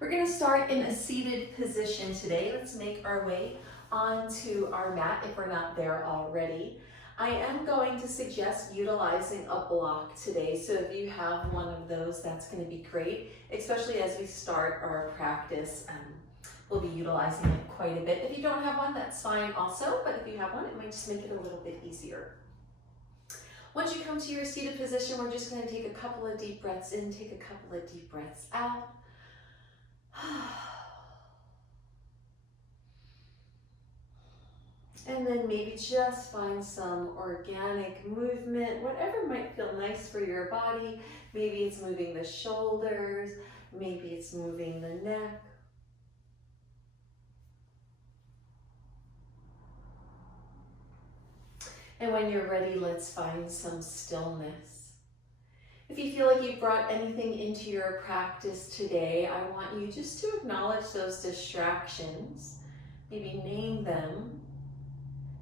We're going to start in a seated position today. Let's make our way onto our mat if we're not there already. I am going to suggest utilizing a block today, so if you have one of those, that's going to be great, especially as we start our practice. We'll be utilizing it quite a bit. If you don't have one, that's fine also, but if you have one, it might just make it a little bit easier. Once you come to your seated position, we're just going to take a couple of deep breaths in, take a couple of deep breaths out. And then maybe just find some organic movement, whatever might feel nice for your body. Maybe it's moving the shoulders, maybe it's moving the neck. And when you're ready, let's find some stillness. If you feel like you've brought anything into your practice today, I want you just to acknowledge those distractions, maybe name them,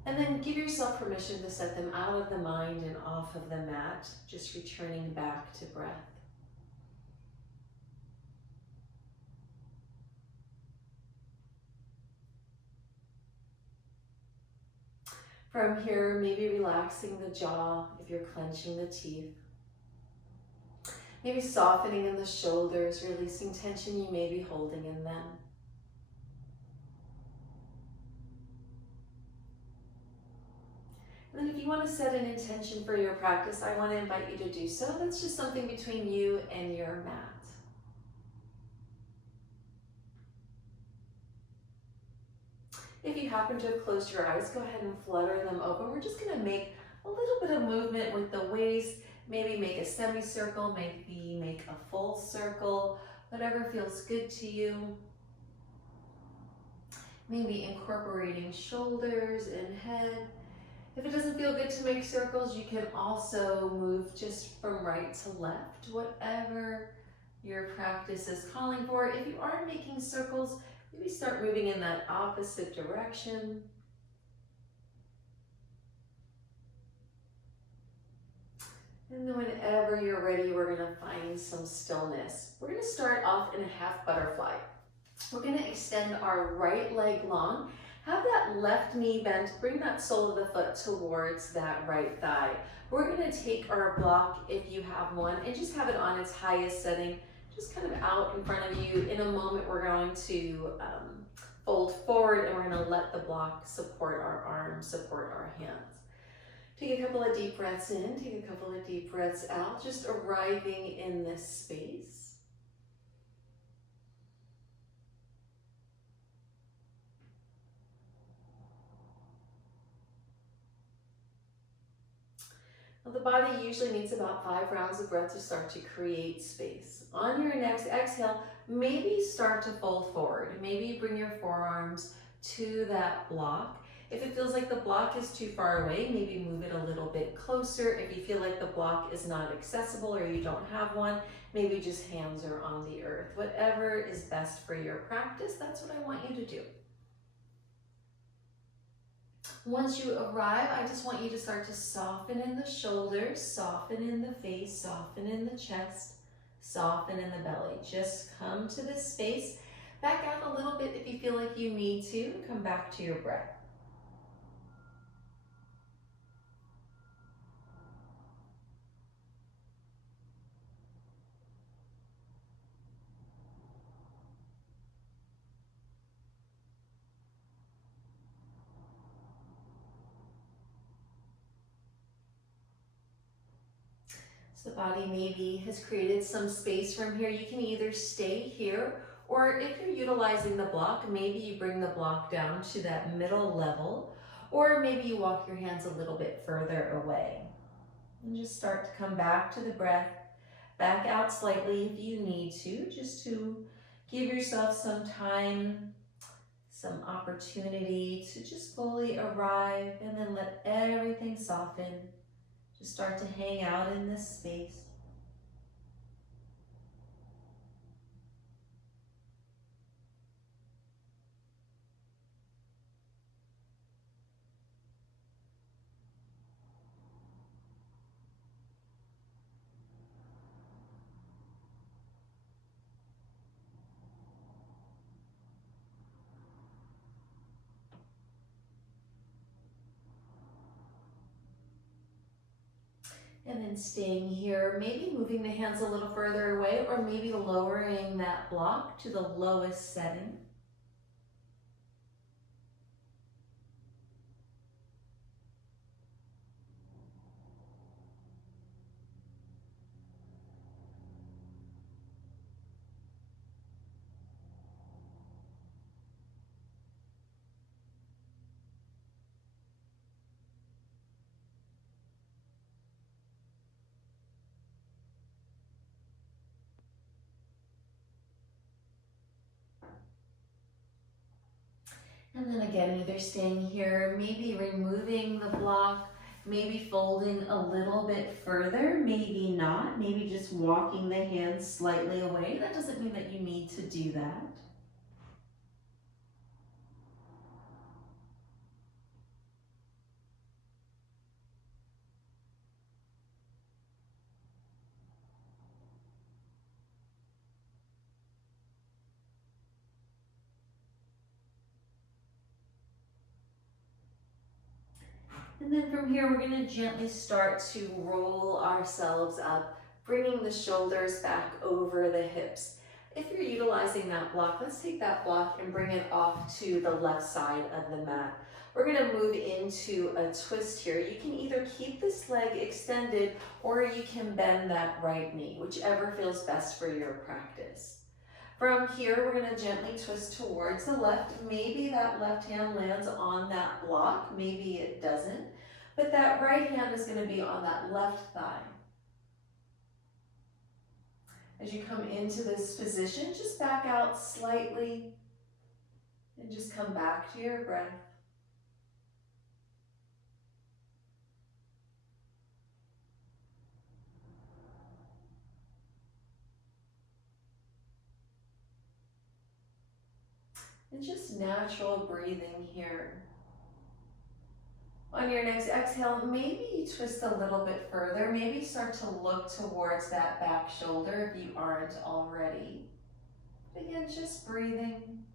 and then give yourself permission to set them out of the mind and off of the mat, just returning back to breath. From here, maybe relaxing the jaw if you're clenching the teeth. Maybe softening in the shoulders, releasing tension you may be holding in them. And then if you want to set an intention for your practice, I want to invite you to do so. That's just something between you and your mat. If you happen to have closed your eyes, go ahead and flutter them open. We're just going to make a little bit of movement with the waist. Maybe make a semicircle, maybe make a full circle, whatever feels good to you. Maybe incorporating shoulders and head. If it doesn't feel good to make circles, you can also move just from right to left, whatever your practice is calling for. If you are making circles, maybe start moving in that opposite direction. And then whenever you're ready, we're going to find some stillness. We're going to start off in a half butterfly. We're going to extend our right leg long. Have that left knee bent, bring that sole of the foot towards that right thigh. We're going to take our block, if you have one, and just have it on its highest setting, just kind of out in front of you. In a moment, we're going to fold forward and we're going to let the block support our arms, support our hands. Take a couple of deep breaths in, take a couple of deep breaths out, just arriving in this space. Well, the body usually needs about 5 rounds of breath to start to create space. On your next exhale, maybe start to fold forward. Maybe bring your forearms to that block. If it feels like the block is too far away, maybe move it a little bit closer. If you feel like the block is not accessible or you don't have one, maybe just hands are on the earth. Whatever is best for your practice, that's what I want you to do. Once you arrive, I just want you to start to soften in the shoulders, soften in the face, soften in the chest, soften in the belly. Just come to this space. Back out a little bit if you feel like you need to. Come back to your breath. So the body maybe has created some space from here. You can either stay here, or if you're utilizing the block, maybe you bring the block down to that middle level, or maybe you walk your hands a little bit further away. And just start to come back to the breath. Back out slightly if you need to, just to give yourself some time, some opportunity to just fully arrive, and then let everything soften. Just start to hang out in this space. And then staying here, maybe moving the hands a little further away or maybe lowering that block to the lowest setting. And then again, either staying here, maybe removing the block, maybe folding a little bit further, maybe not, maybe just walking the hands slightly away. That doesn't mean that you need to do that. And then from here, we're going to gently start to roll ourselves up, bringing the shoulders back over the hips. If you're utilizing that block, let's take that block and bring it off to the left side of the mat. We're going to move into a twist here. You can either keep this leg extended or you can bend that right knee, whichever feels best for your practice. From here, we're going to gently twist towards the left. Maybe that left hand lands on that block, maybe it doesn't, but that right hand is going to be on that left thigh. As you come into this position, just back out slightly and just come back to your breath. And just natural breathing here. On your next exhale, maybe you twist a little bit further. Maybe start to look towards that back shoulder if you aren't already. Again, just breathing.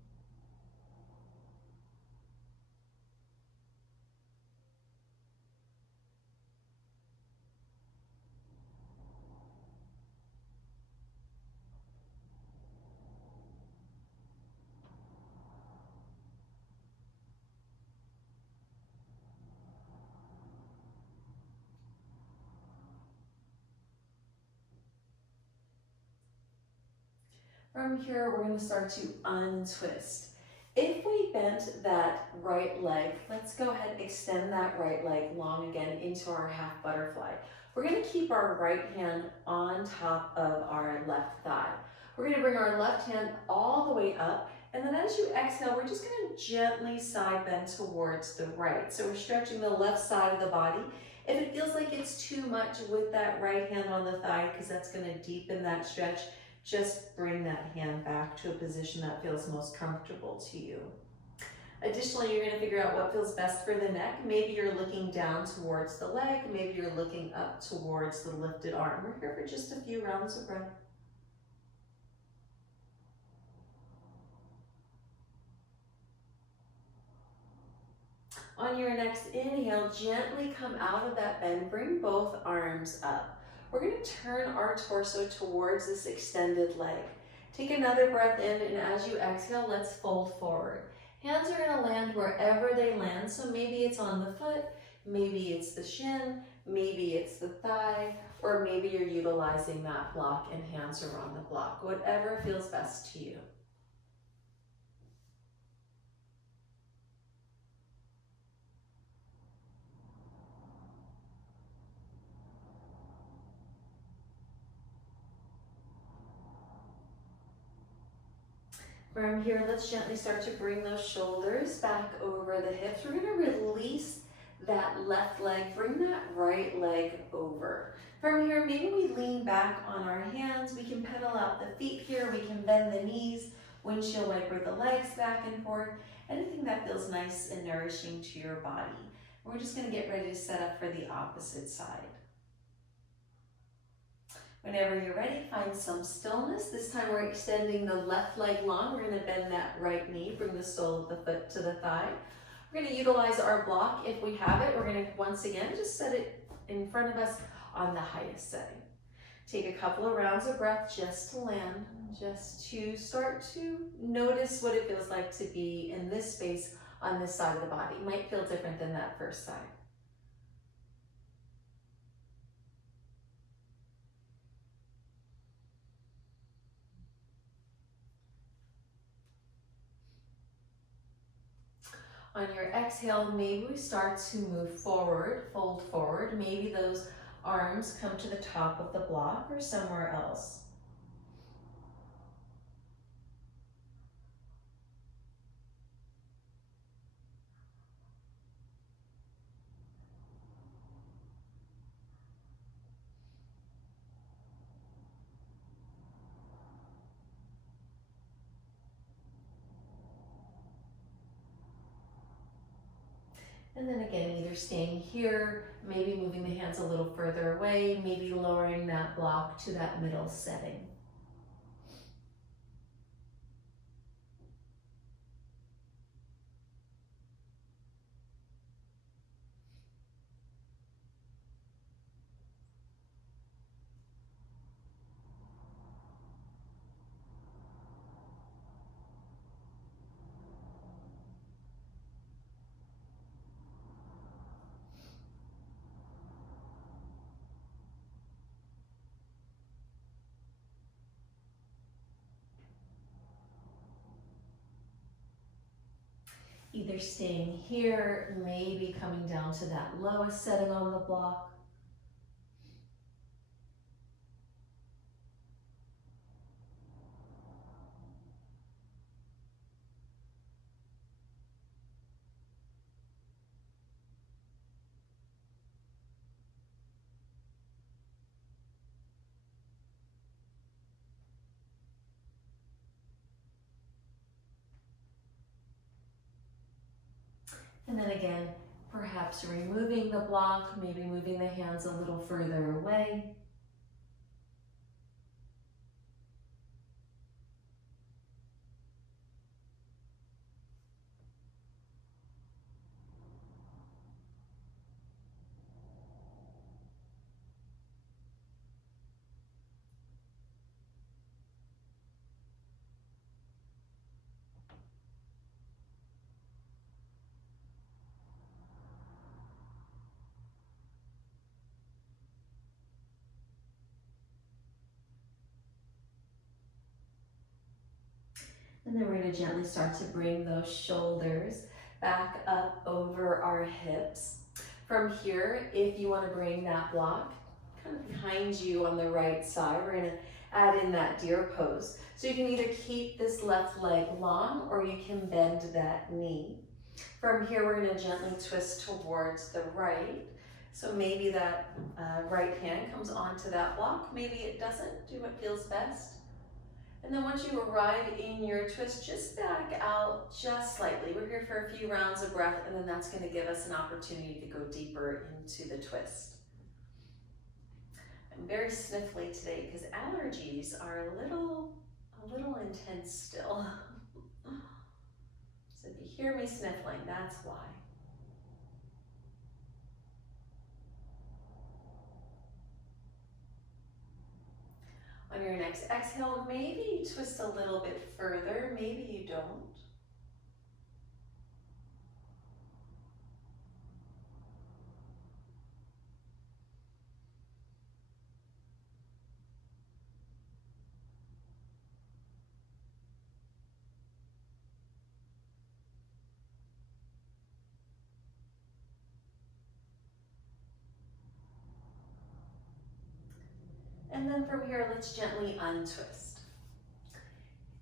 From here, we're going to start to untwist. If we bent that right leg, let's go ahead and extend that right leg long again into our half butterfly. We're going to keep our right hand on top of our left thigh. We're going to bring our left hand all the way up, and then as you exhale, we're just going to gently side bend towards the right. So we're stretching the left side of the body. If it feels like it's too much with that right hand on the thigh, because that's going to deepen that stretch, just bring that hand back to a position that feels most comfortable to you. Additionally, you're going to figure out what feels best for the neck. Maybe you're looking down towards the leg. Maybe you're looking up towards the lifted arm. We're here for just a few rounds of breath. On your next inhale, gently come out of that bend. Bring both arms up. We're going to turn our torso towards this extended leg. Take another breath in, and as you exhale, let's fold forward. Hands are going to land wherever they land, so maybe it's on the foot, maybe it's the shin, maybe it's the thigh, or maybe you're utilizing that block and hands are on the block. Whatever feels best to you. From here, let's gently start to bring those shoulders back over the hips. We're going to release that left leg, bring that right leg over. From here, maybe we lean back on our hands. We can pedal out the feet here. We can bend the knees, windshield wiper the legs back and forth. Anything that feels nice and nourishing to your body. We're just going to get ready to set up for the opposite side. Whenever you're ready, find some stillness. This time we're extending the left leg long. We're going to bend that right knee, bring the sole of the foot to the thigh. We're going to utilize our block if we have it. We're going to once again just set it in front of us on the highest setting. Take a couple of rounds of breath just to land, just to start to notice what it feels like to be in this space on this side of the body. It might feel different than that first side. On your exhale, maybe we start to move forward, fold forward. Maybe those arms come to the top of the block or somewhere else. And then again, either staying here, maybe moving the hands a little further away, maybe lowering that block to that middle setting. Either staying here, maybe coming down to that lowest setting on the block. And then again, perhaps removing the block, maybe moving the hands a little further away. And then we're going to gently start to bring those shoulders back up over our hips. From here, if you want to bring that block kind of behind you on the right side, we're going to add in that deer pose. So you can either keep this left leg long or you can bend that knee. From here, we're going to gently twist towards the right. So maybe that right hand comes onto that block. Maybe it doesn't. Do what feels best. And then once you arrive in your twist, just back out just slightly. We're here for a few rounds of breath, and then that's going to give us an opportunity to go deeper into the twist. I'm very sniffly today because allergies are a little intense still. So if you hear me sniffling, that's why. On your next exhale, maybe you twist a little bit further, maybe you don't. And then from here, let's gently untwist.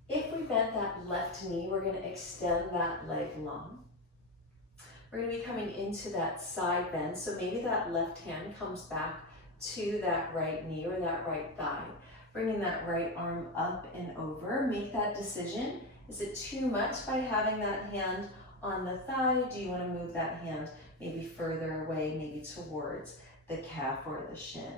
If we bend that left knee, we're going to extend that leg long. We're going to be coming into that side bend, so maybe that left hand comes back to that right knee or that right thigh. Bringing that right arm up and over. Make that decision. Is it too much by having that hand on the thigh? Do you want to move that hand maybe further away, maybe towards the calf or the shin?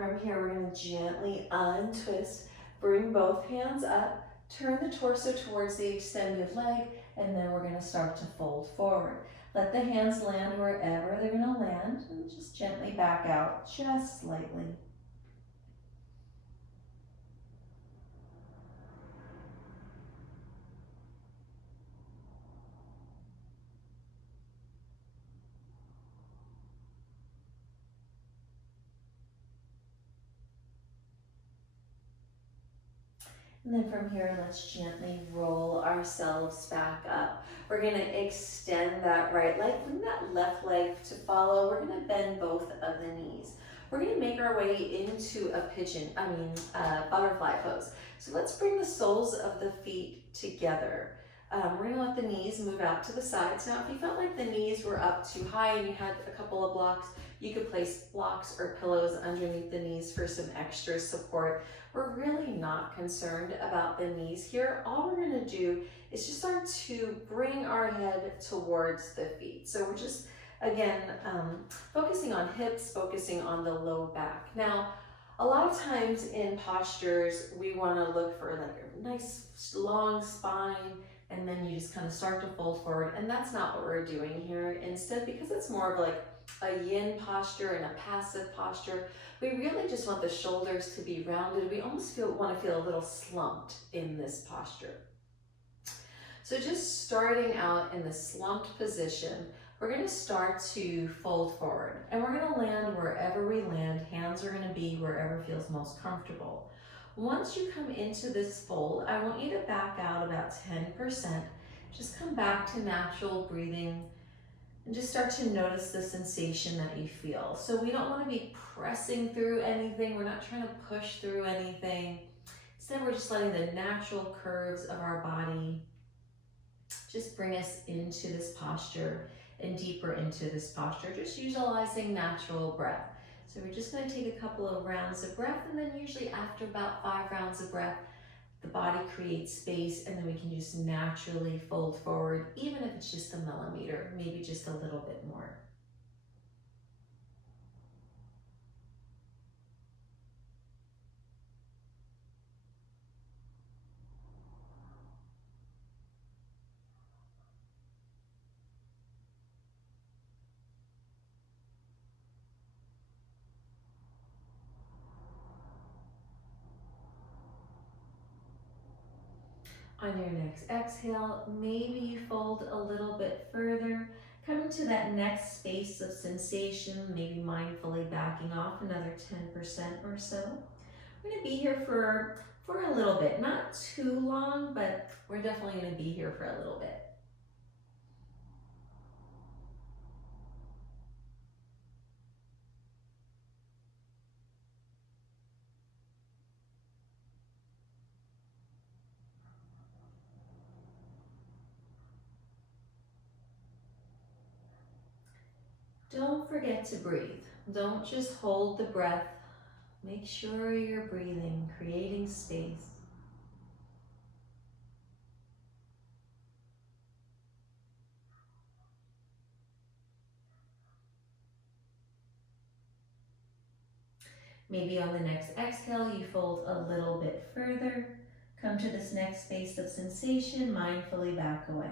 From here, we're going to gently untwist, bring both hands up, turn the torso towards the extended leg, and then we're going to start to fold forward. Let the hands land wherever they're going to land, and just gently back out, just slightly. And then from here, let's gently roll ourselves back up. We're gonna extend that right leg, bring that left leg to follow. We're gonna bend both of the knees. We're gonna make our way into a butterfly pose. So let's bring the soles of the feet together. We're gonna let the knees move out to the sides. Now, if you felt like the knees were up too high and you had a couple of blocks, you could place blocks or pillows underneath the knees for some extra support. We're really not concerned about the knees here. All we're gonna do is just start to bring our head towards the feet. So we're just, again, focusing on hips, focusing on the low back. Now, a lot of times in postures, we wanna look for like a nice long spine, and then you just kind of start to fold forward. And that's not what we're doing here. Instead, because it's more of like a yin posture and a passive posture, we really just want the shoulders to be rounded. We almost want to feel a little slumped in this posture. So just starting out in the slumped position, we're going to start to fold forward, and we're going to land wherever we land. Hands are going to be wherever feels most comfortable. Once you come into this fold, I want you to back out about 10%. Just come back to natural breathing and just start to notice the sensation that you feel. So we don't want to be pressing through anything. We're not trying to push through anything. Instead, we're just letting the natural curves of our body just bring us into this posture and deeper into this posture, just utilizing natural breath. So we're just going to take a couple of rounds of breath, and then usually after about 5 rounds of breath, the body creates space, and then we can just naturally fold forward, even if it's just a millimeter, maybe just a little bit more. On your next exhale, maybe you fold a little bit further, coming to that next space of sensation, maybe mindfully backing off another 10% or so. We're going to be here for a little bit, not too long, but we're definitely going to be here for a little bit. Don't forget to breathe. Don't just hold the breath. Make sure you're breathing, creating space. Maybe on the next exhale, you fold a little bit further. Come to this next space of sensation, mindfully back away.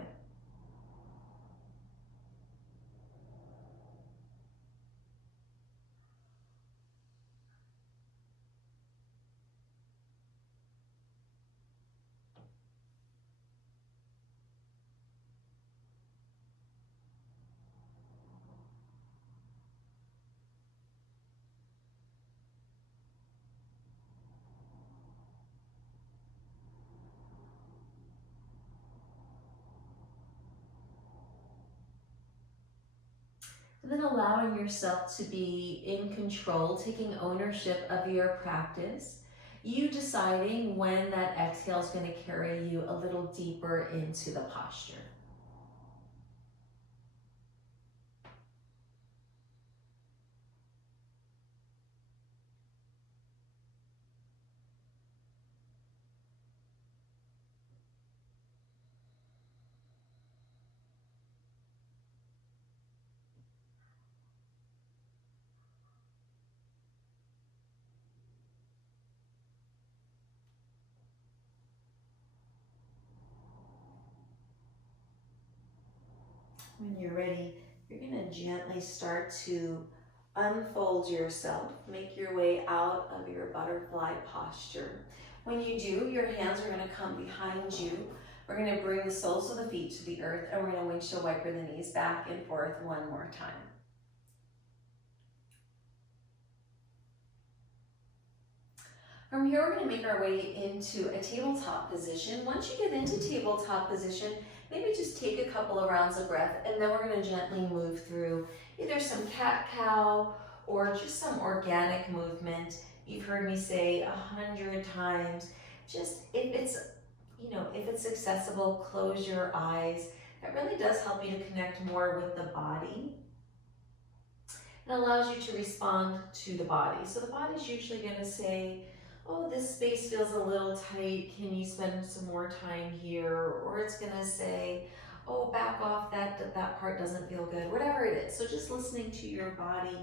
And then allowing yourself to be in control, taking ownership of your practice. You deciding when that exhale is going to carry you a little deeper into the posture. When you're ready, you're gonna gently start to unfold yourself. Make your way out of your butterfly posture. When you do, your hands are gonna come behind you. We're gonna bring the soles of the feet to the earth, and we're gonna windshield wiper the knees back and forth one more time. From here, we're going to make our way into a tabletop position. Once you get into tabletop position, maybe just take a couple of rounds of breath, and then we're going to gently move through either some cat-cow or just some organic movement. You've heard me say 100 times, just if it's accessible, close your eyes. That really does help you to connect more with the body. It allows you to respond to the body. So the body's usually going to say, oh, this space feels a little tight. Can you spend some more time here? Or it's going to say, oh, back off, that part doesn't feel good. Whatever it is. So just listening to your body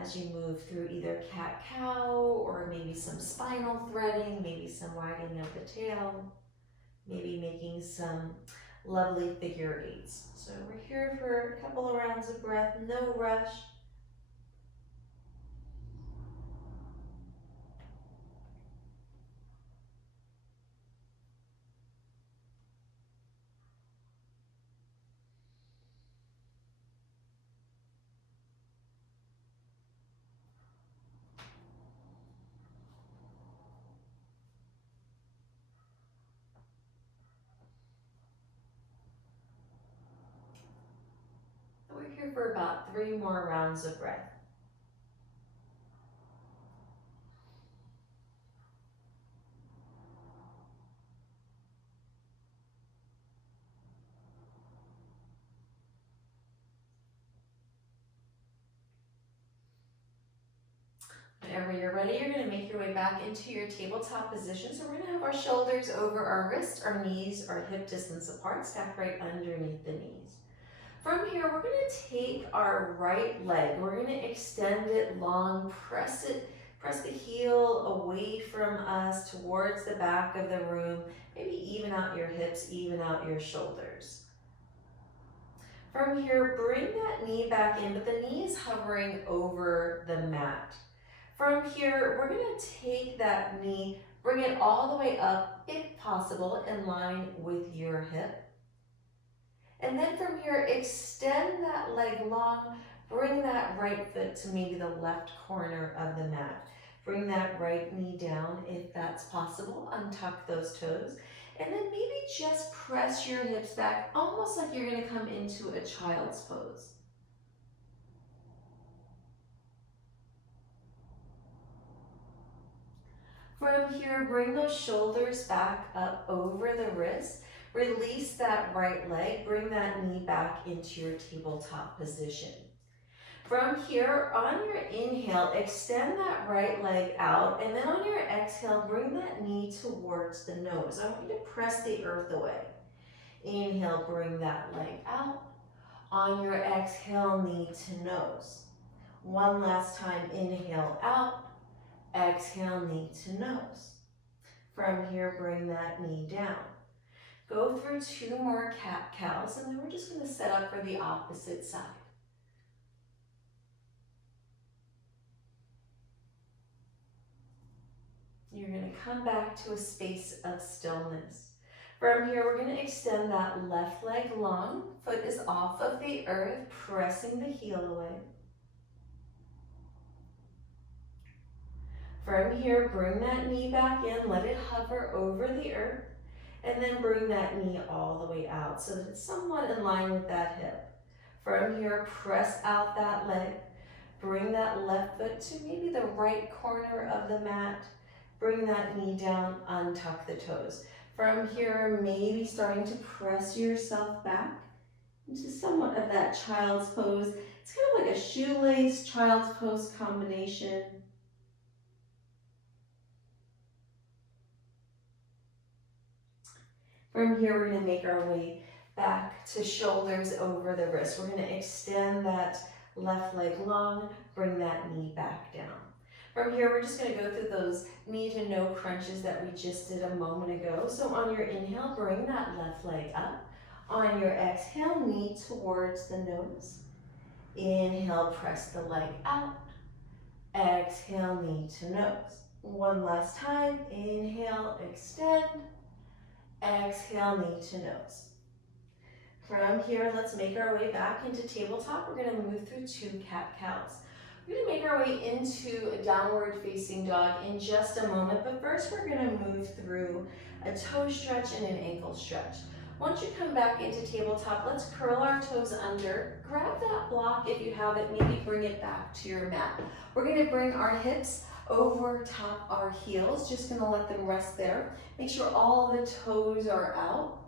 as you move through either cat-cow or maybe some spinal threading, maybe some wagging of the tail, maybe making some lovely figure eights. So we're here for a couple of rounds of breath, no rush. We're here for about 3 more rounds of breath. Whenever you're ready, you're going to make your way back into your tabletop position. So we're going to have our shoulders over our wrists, our knees are hip distance apart, stacked right underneath the knees. From here, we're going to take our right leg. We're going to extend it long, press the heel away from us towards the back of the room. Maybe even out your hips, even out your shoulders. From here, bring that knee back in, but the knee is hovering over the mat. From here, we're going to take that knee, bring it all the way up, if possible, in line with your hip. And then from here, extend that leg long, bring that right foot to maybe the left corner of the mat. Bring that right knee down if that's possible, untuck those toes. And then maybe just press your hips back, almost like you're going to come into a child's pose. From here, bring those shoulders back up over the wrists. Release that right leg, bring that knee back into your tabletop position. From here, on your inhale, extend that right leg out, and then on your exhale, bring that knee towards the nose. I want you to press the earth away. Inhale, bring that leg out. On your exhale, knee to nose. One last time, inhale out, exhale, knee to nose. From here, bring that knee down. Go through 2 more cat-cows, and then we're just going to set up for the opposite side. You're going to come back to a space of stillness. From here, we're going to extend that left leg long. Foot is off of the earth, pressing the heel away. From here, bring that knee back in, let it hover over the earth. And then bring that knee all the way out so that it's somewhat in line with that hip. From here, press out that leg. Bring that left foot to maybe the right corner of the mat. Bring that knee down, untuck the toes. From here, maybe starting to press yourself back into somewhat of that child's pose. It's kind of like a shoelace child's pose combination. From here, we're going to make our way back to shoulders over the wrist. We're going to extend that left leg long, bring that knee back down. From here, we're just going to go through those knee to no crunches that we just did a moment ago. So on your inhale, bring that left leg up. On your exhale, knee towards the nose. Inhale, press the leg out. Exhale, knee to nose. One last time. Inhale, extend. Exhale, knee to nose. From here, let's make our way back into tabletop. We're going to move through 2 cat-cows. We're going to make our way into a downward facing dog in just a moment, but first we're going to move through a toe stretch and an ankle stretch. Once you come back into tabletop, let's curl our toes under. Grab that block if you have it, maybe bring it back to your mat. We're going to bring our hips over top our heels, just going to let them rest there. Make sure all the toes are out.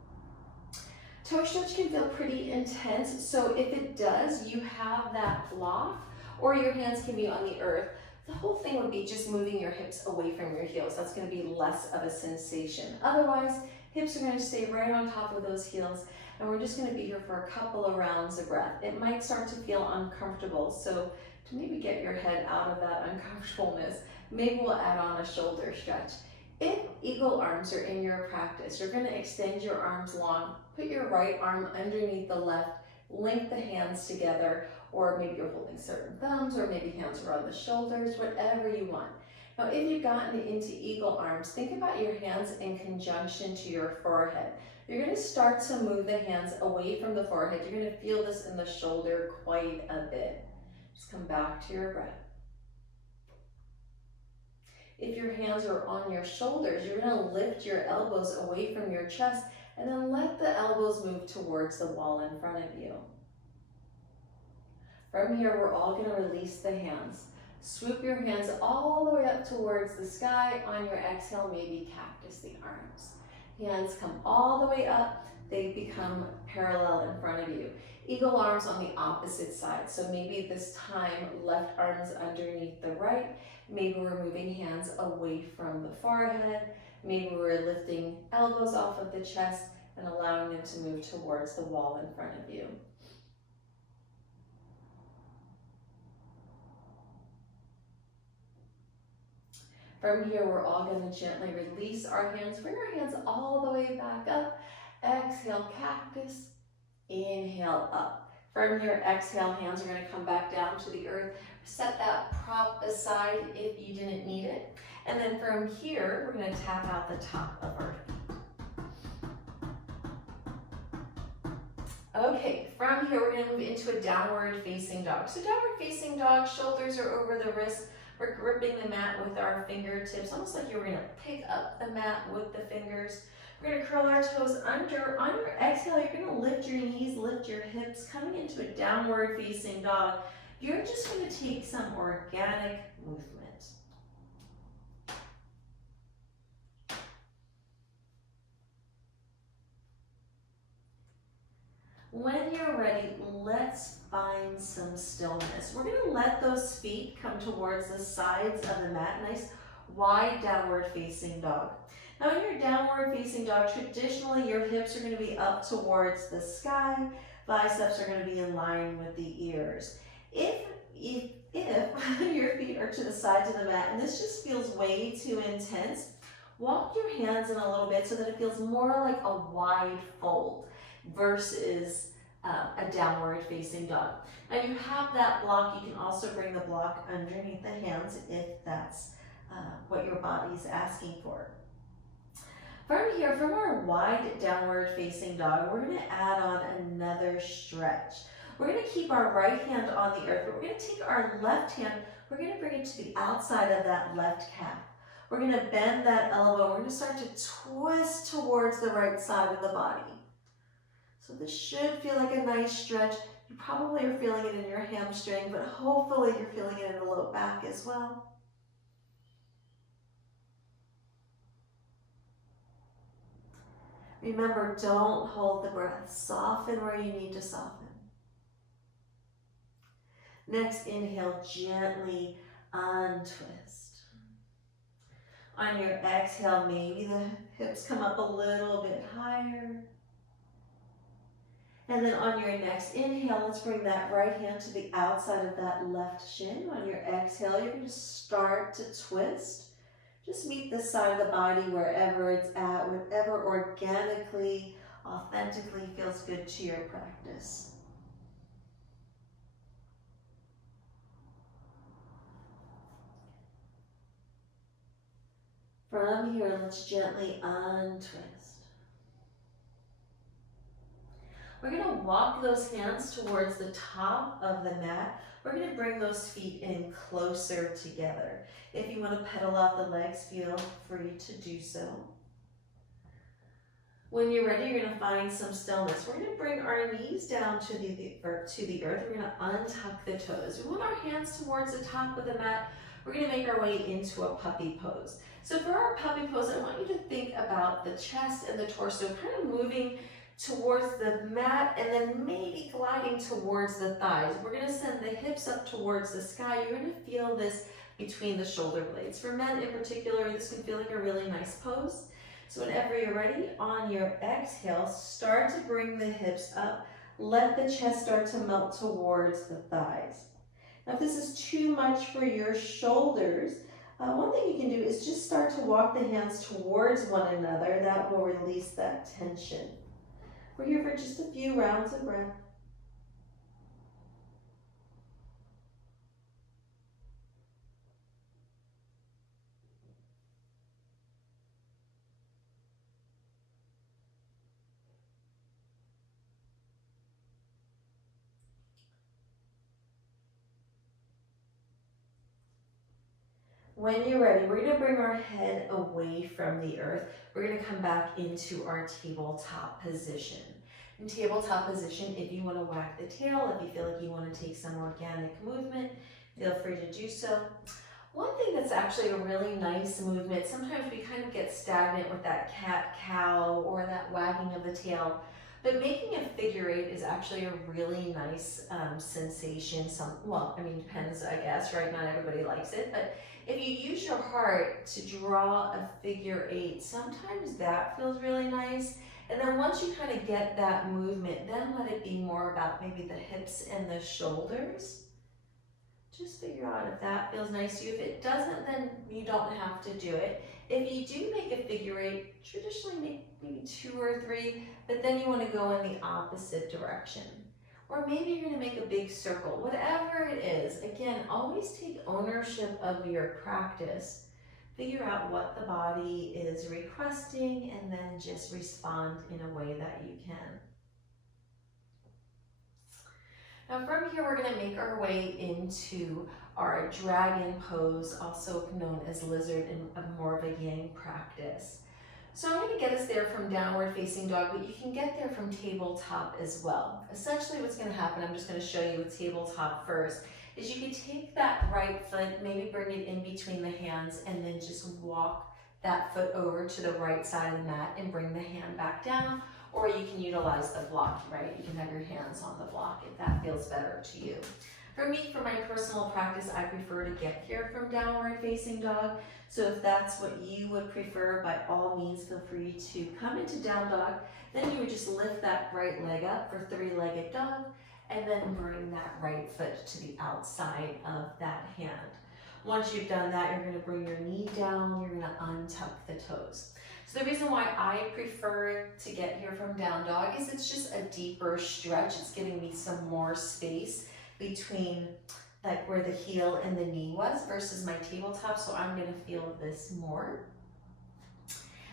Toe stretch can feel pretty intense, so if it does, you have that block, or your hands can be on the earth. The whole thing would be just moving your hips away from your heels. That's going to be less of a sensation. Otherwise, hips are going to stay right on top of those heels, and we're just going to be here for a couple of rounds of breath. It might start to feel uncomfortable, so to maybe get your head out of that uncomfortableness, maybe we'll add on a shoulder stretch. If eagle arms are in your practice, you're going to extend your arms long. Put your right arm underneath the left, link the hands together, or maybe you're holding certain thumbs, or maybe hands are on the shoulders, whatever you want. Now, if you've gotten into eagle arms, think about your hands in conjunction to your forehead. You're going to start to move the hands away from the forehead. You're going to feel this in the shoulder quite a bit. Just come back to your breath. If your hands are on your shoulders, you're going to lift your elbows away from your chest and then let the elbows move towards the wall in front of you. From here, we're all going to release the hands. Swoop your hands all the way up towards the sky. On your exhale, maybe cactus the arms. Hands come all the way up. They become parallel in front of you. Eagle arms on the opposite side. So maybe this time, left arms underneath the right. Maybe we're moving hands away from the forehead. Maybe we're lifting elbows off of the chest and allowing them to move towards the wall in front of you. From here, we're all going to gently release our hands. Bring our hands all the way back up. Exhale, cactus. Inhale, up. From here, exhale, hands are going to come back down to the earth. Set that prop aside if you didn't need it. And then from here, we're going to tap out the top of our feet. Okay, from here, we're going to move into a downward facing dog. So downward facing dog, shoulders are over the wrists. We're gripping the mat with our fingertips, almost like you were going to pick up the mat with the fingers. We're going to curl our toes under. On your exhale, you're going to lift your knees, lift your hips, coming into a downward facing dog. You're just going to take some organic movement. When you're ready, let's find some stillness. We're going to let those feet come towards the sides of the mat, nice wide downward facing dog. Now in your downward facing dog, traditionally your hips are going to be up towards the sky, biceps are going to be in line with the ears. If your feet are to the sides of the mat and this just feels way too intense, walk your hands in a little bit so that it feels more like a wide fold versus a downward facing dog. Now you have that block, you can also bring the block underneath the hands if that's what your body's asking for. From here, from our wide downward facing dog, we're going to add on another stretch. We're going to keep our right hand on the earth, but we're going to take our left hand, we're going to bring it to the outside of that left calf. We're going to bend that elbow, we're going to start to twist towards the right side of the body. So this should feel like a nice stretch. You probably are feeling it in your hamstring, but hopefully you're feeling it in the low back as well. Remember, don't hold the breath. Soften where you need to soften. Next, inhale, gently untwist. On your exhale, maybe the hips come up a little bit higher. And then on your next inhale, let's bring that right hand to the outside of that left shin. On your exhale, you're going to start to twist. Just meet the side of the body wherever it's at, whatever organically authentically feels good to your practice. From here, let's gently untwist. We're going to walk those hands towards the top of the mat. We're going to bring those feet in closer together. If you want to pedal out the legs, feel free to do so. When you're ready, you're going to find some stillness. We're going to bring our knees down to the earth. We're going to untuck the toes. We want our hands towards the top of the mat. We're going to make our way into a puppy pose. So for our puppy pose, I want you to think about the chest and the torso kind of moving towards the mat and then maybe gliding towards the thighs. We're going to send the hips up towards the sky. You're going to feel this between the shoulder blades. For men in particular, this can feel like a really nice pose. So whenever you're ready, on your exhale, start to bring the hips up. Let the chest start to melt towards the thighs. Now if this is too much for your shoulders, one thing you can do is just start to walk the hands towards one another. That will release that tension. We're here for just a few rounds of breath. When you're ready, we're going to bring our head away from the earth. We're going to come back into our tabletop position. In tabletop position, if you want to wag the tail, if you feel like you want to take some organic movement, feel free to do so. One thing that's actually a really nice movement, sometimes we kind of get stagnant with that cat-cow or that wagging of the tail, but making a figure eight is actually a really nice sensation. Depends, I guess, right? Not everybody likes it, but if you use your heart to draw a figure eight, sometimes that feels really nice. And then once you kind of get that movement, then let it be more about maybe the hips and the shoulders. Just figure out if that feels nice to you. If it doesn't, then you don't have to do it. If you do make a figure eight, traditionally make maybe 2 or 3, but then you want to go in the opposite direction. Or maybe you're going to make a big circle. Whatever it is, again, always take ownership of your practice. Figure out what the body is requesting and then just respond in a way that you can. Now from here, we're going to make our way into our dragon pose, also known as lizard, in more of a yang practice. So I'm going to get us there from downward facing dog, but you can get there from tabletop as well. Essentially what's going to happen, I'm just going to show you with tabletop first, is you can take that right foot, maybe bring it in between the hands, and then just walk that foot over to the right side of the mat and bring the hand back down. Or you can utilize the block, right? You can have your hands on the block if that feels better to you. For me, for my personal practice, I prefer to get here from downward facing dog. So if that's what you would prefer, by all means, feel free to come into down dog. Then you would just lift that right leg up for 3-legged dog, and then bring that right foot to the outside of that hand. Once you've done that, you're going to bring your knee down, you're going to untuck the toes. So the reason why I prefer to get here from down dog is it's just a deeper stretch. It's giving me some more space between like where the heel and the knee was versus my tabletop, so I'm going to feel this more.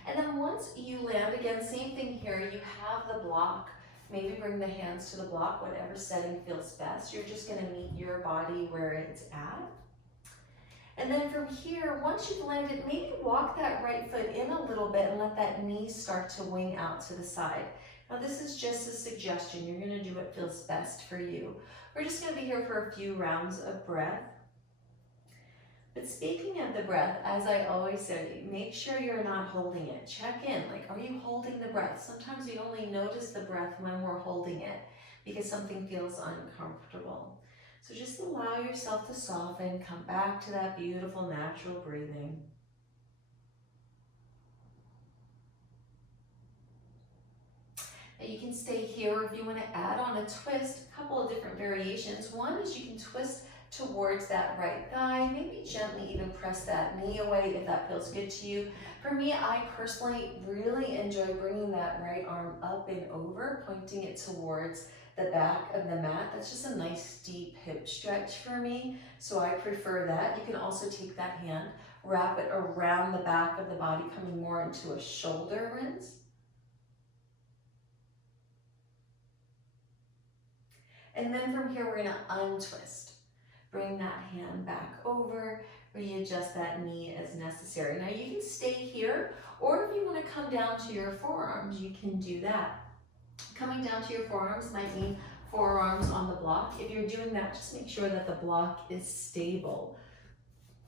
And then once you land, again, same thing here, you have the block. Maybe bring the hands to the block, whatever setting feels best. You're just going to meet your body where it's at. And then from here, once you've landed, maybe walk that right foot in a little bit and let that knee start to wing out to the side. Now this is just a suggestion. You're going to do what feels best for you. We're just going to be here for a few rounds of breath. But speaking of the breath, as I always say, make sure you're not holding it. Check in, like, are you holding the breath? Sometimes we only notice the breath when we're holding it because something feels uncomfortable. So just allow yourself to soften, come back to that beautiful natural breathing. Now you can stay here, or if you want to add on a twist, a couple of different variations. One is you can twist towards that right thigh. Maybe gently even press that knee away if that feels good to you. For me, I personally really enjoy bringing that right arm up and over, pointing it towards the back of the mat. That's just a nice deep hip stretch for me, so I prefer that. You can also take that hand, wrap it around the back of the body, coming more into a shoulder rinse. And then from here, we're gonna untwist. Bring that hand back over, readjust that knee as necessary. Now you can stay here, or if you wanna come down to your forearms, you can do that. Coming down to your forearms might mean forearms on the block. If you're doing that, just make sure that the block is stable.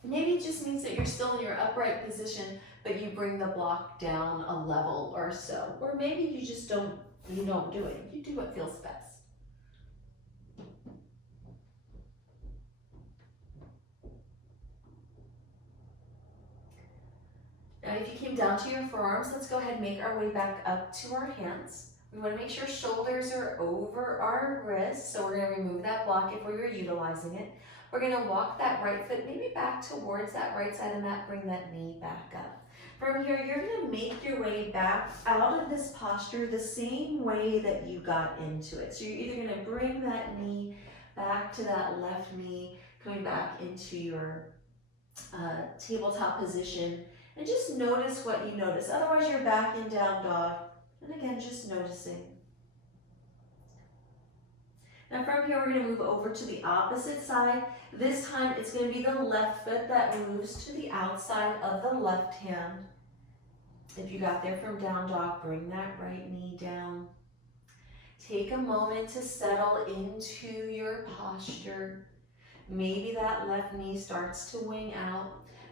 Maybe it just means that you're still in your upright position, but you bring the block down a level or so. Or maybe you just don't do it. You do what feels best. Now, if you came down to your forearms, let's go ahead and make our way back up to our hands. We want to make sure shoulders are over our wrists, so we're going to remove that block if we were utilizing it. We're going to walk that right foot maybe back towards that right side and bring that knee back up. From here, you're going to make your way back out of this posture the same way that you got into it. So you're either going to bring that knee back to that left knee, coming back into your tabletop position, and just notice what you notice. Otherwise, you're back in down dog. And again, just noticing. Now from here, we're going to move over to the opposite side. This time, it's going to be the left foot that moves to the outside of the left hand. If you got there from down dog, bring that right knee down. Take a moment to settle into your posture. Maybe that left knee starts to wing out.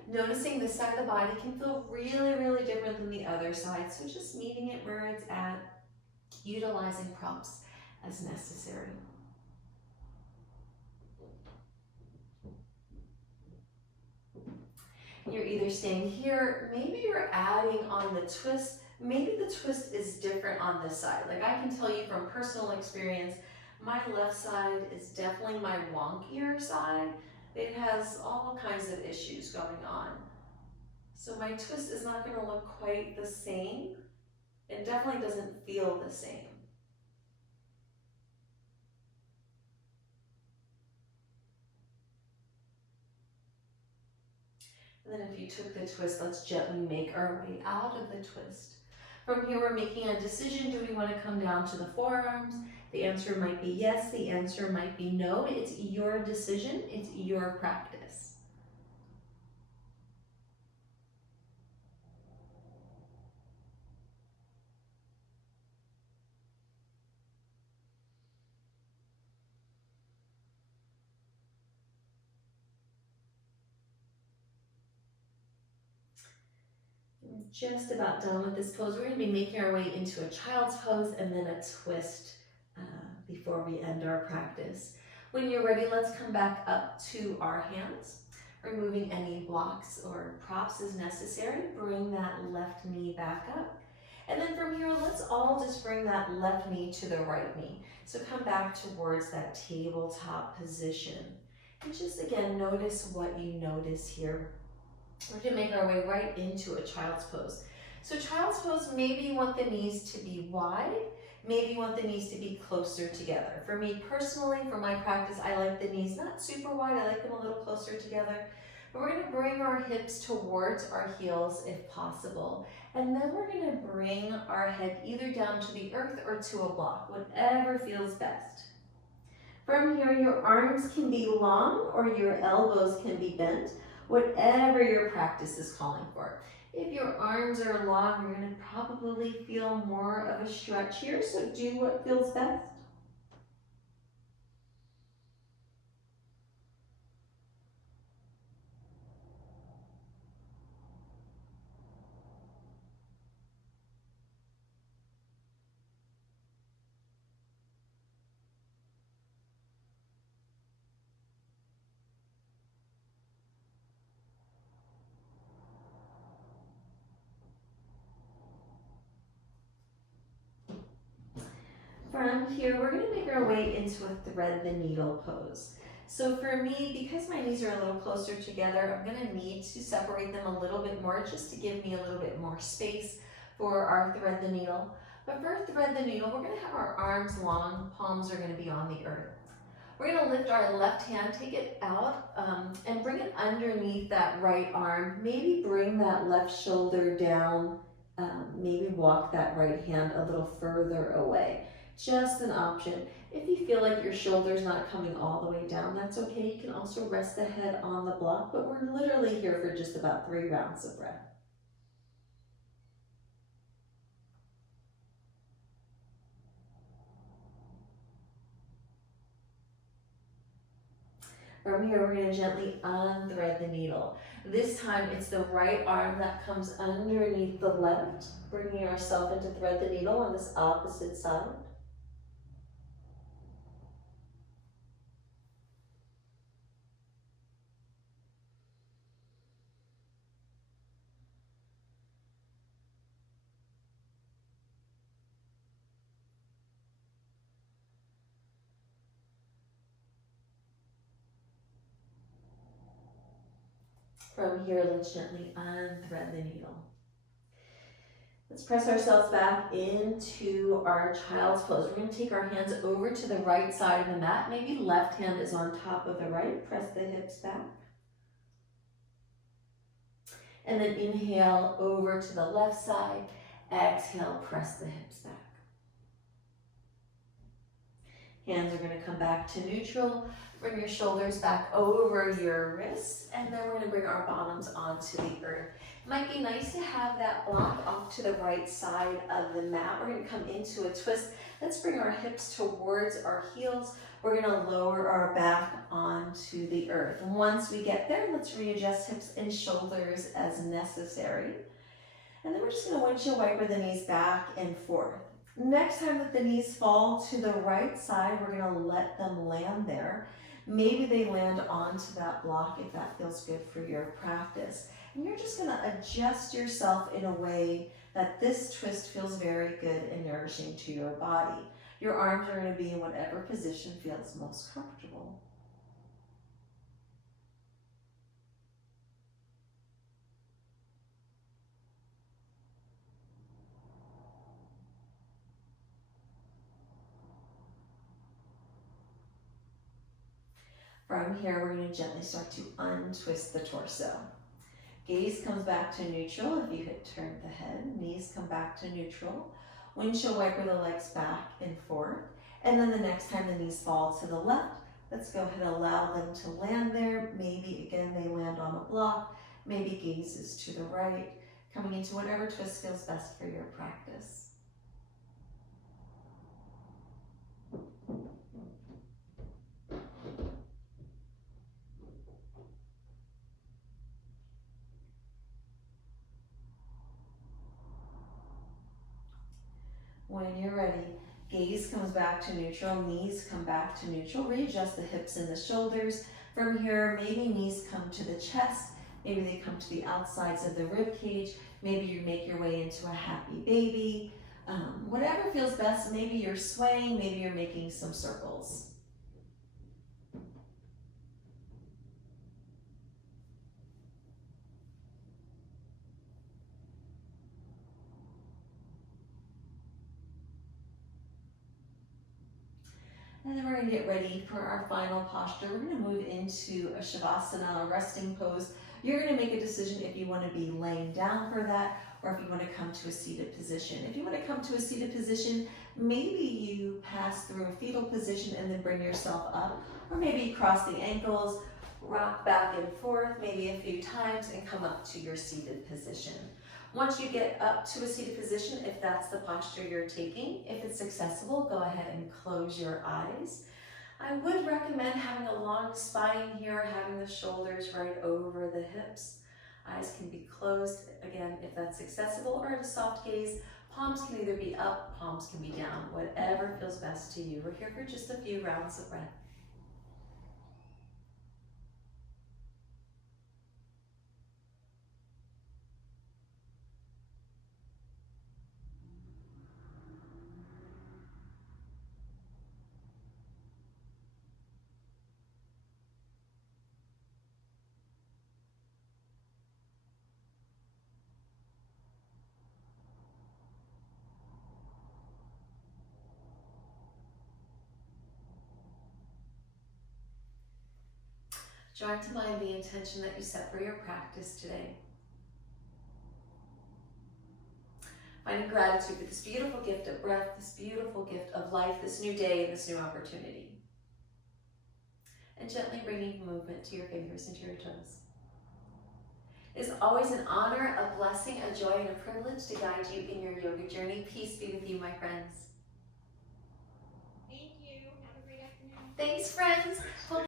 Noticing this side of the body can feel really, really different than the other side. So just meeting it where it's at, utilizing props as necessary. You're either staying here, maybe you're adding on the twist. Maybe the twist is different on this side. Like I can tell you from personal experience, my left side is definitely my wonkier side. It has all kinds of issues going on. So my twist is not going to look quite the same. It definitely doesn't feel the same. And then if you took the twist, let's gently make our way out of the twist. From here, we're making a decision. Do we want to come down to the forearms? The answer might be yes. The answer might be no. It's your decision. It's your practice. We're just about done with this pose. We're going to be making our way into a child's pose and then a twist before we end our practice. When you're ready, let's come back up to our hands, removing any blocks or props as necessary. Bring that left knee back up. And then from here, let's all just bring that left knee to the right knee. So come back towards that tabletop position. And just again, notice what you notice here. We're going to make our way right into a child's pose. So child's pose, maybe you want the knees to be wide. Maybe you want the knees to be closer together. For me personally, for my practice, I like the knees not super wide. I like them a little closer together. But we're going to bring our hips towards our heels if possible. And then we're going to bring our head either down to the earth or to a block, whatever feels best. From here, your arms can be long or your elbows can be bent, whatever your practice is calling for. If your arms are long, you're going to probably feel more of a stretch here, so do what feels best. From here, we're going to make our way into a thread the needle pose. So for me, because my knees are a little closer together, I'm gonna need to separate them a little bit more just to give me a little bit more space for our thread the needle. But for thread the needle, we're gonna have our arms long, palms are gonna be on the earth. We're gonna lift our left hand, take it out, and bring it underneath that right arm. Maybe bring that left shoulder down, maybe walk that right hand a little further away. Just an option. If you feel like your shoulder's not coming all the way down, that's okay. You can also rest the head on the block, but we're literally here for just about 3 rounds of breath. From here, we're gonna gently unthread the needle. This time, it's the right arm that comes underneath the left, bringing ourselves into thread the needle on this opposite side. From here, let's gently unthread the needle. Let's press ourselves back into our child's pose. We're going to take our hands over to the right side of the mat. Maybe left hand is on top of the right. Press the hips back. And then inhale over to the left side. Exhale, press the hips back. Hands are going to come back to neutral. Bring your shoulders back over your wrists, and then we're going to bring our bottoms onto the earth. It might be nice to have that block off to the right side of the mat. We're going to come into a twist. Let's bring our hips towards our heels. We're going to lower our back onto the earth. And once we get there, let's readjust hips and shoulders as necessary. And then we're just going to windshield wiper the knees back and forth. Next time that the knees fall to the right side, we're going to let them land there. Maybe they land onto that block if that feels good for your practice. And you're just going to adjust yourself in a way that this twist feels very good and nourishing to your body. Your arms are going to be in whatever position feels most comfortable. From here, we're going to gently start to untwist the torso. Gaze comes back to neutral if you had turned the head. Knees come back to neutral. Windshield wiper the legs back and forth. And then the next time the knees fall to the left, let's go ahead and allow them to land there. Maybe again they land on a block. Maybe gaze is to the right. Coming into whatever twist feels best for your practice. When you're ready, gaze comes back to neutral, knees come back to neutral. Readjust the hips and the shoulders. From here, maybe knees come to the chest, maybe they come to the outsides of the rib cage, maybe you make your way into a happy baby. Whatever feels best, maybe you're swaying, maybe you're making some circles. And then we're going to get ready for our final posture. We're going to move into a Shavasana, a resting pose. You're going to make a decision if you want to be laying down for that or if you want to come to a seated position. If you want to come to a seated position, maybe you pass through a fetal position and then bring yourself up, or maybe you cross the ankles, rock back and forth, maybe a few times, and come up to your seated position. Once you get up to a seated position, if that's the posture you're taking, if it's accessible, go ahead and close your eyes. I would recommend having a long spine here, having the shoulders right over the hips. Eyes can be closed, again, if that's accessible, or a soft gaze. Palms can either be up, palms can be down, whatever feels best to you. We're here for just a few rounds of breath. Drawing to mind the intention that you set for your practice today. Finding gratitude for this beautiful gift of breath, this beautiful gift of life, this new day, and this new opportunity. And gently bringing movement to your fingers and to your toes. It is always an honor, a blessing, a joy, and a privilege to guide you in your yoga journey. Peace be with you, my friends. Thank you. Have a great afternoon. Thanks, friends.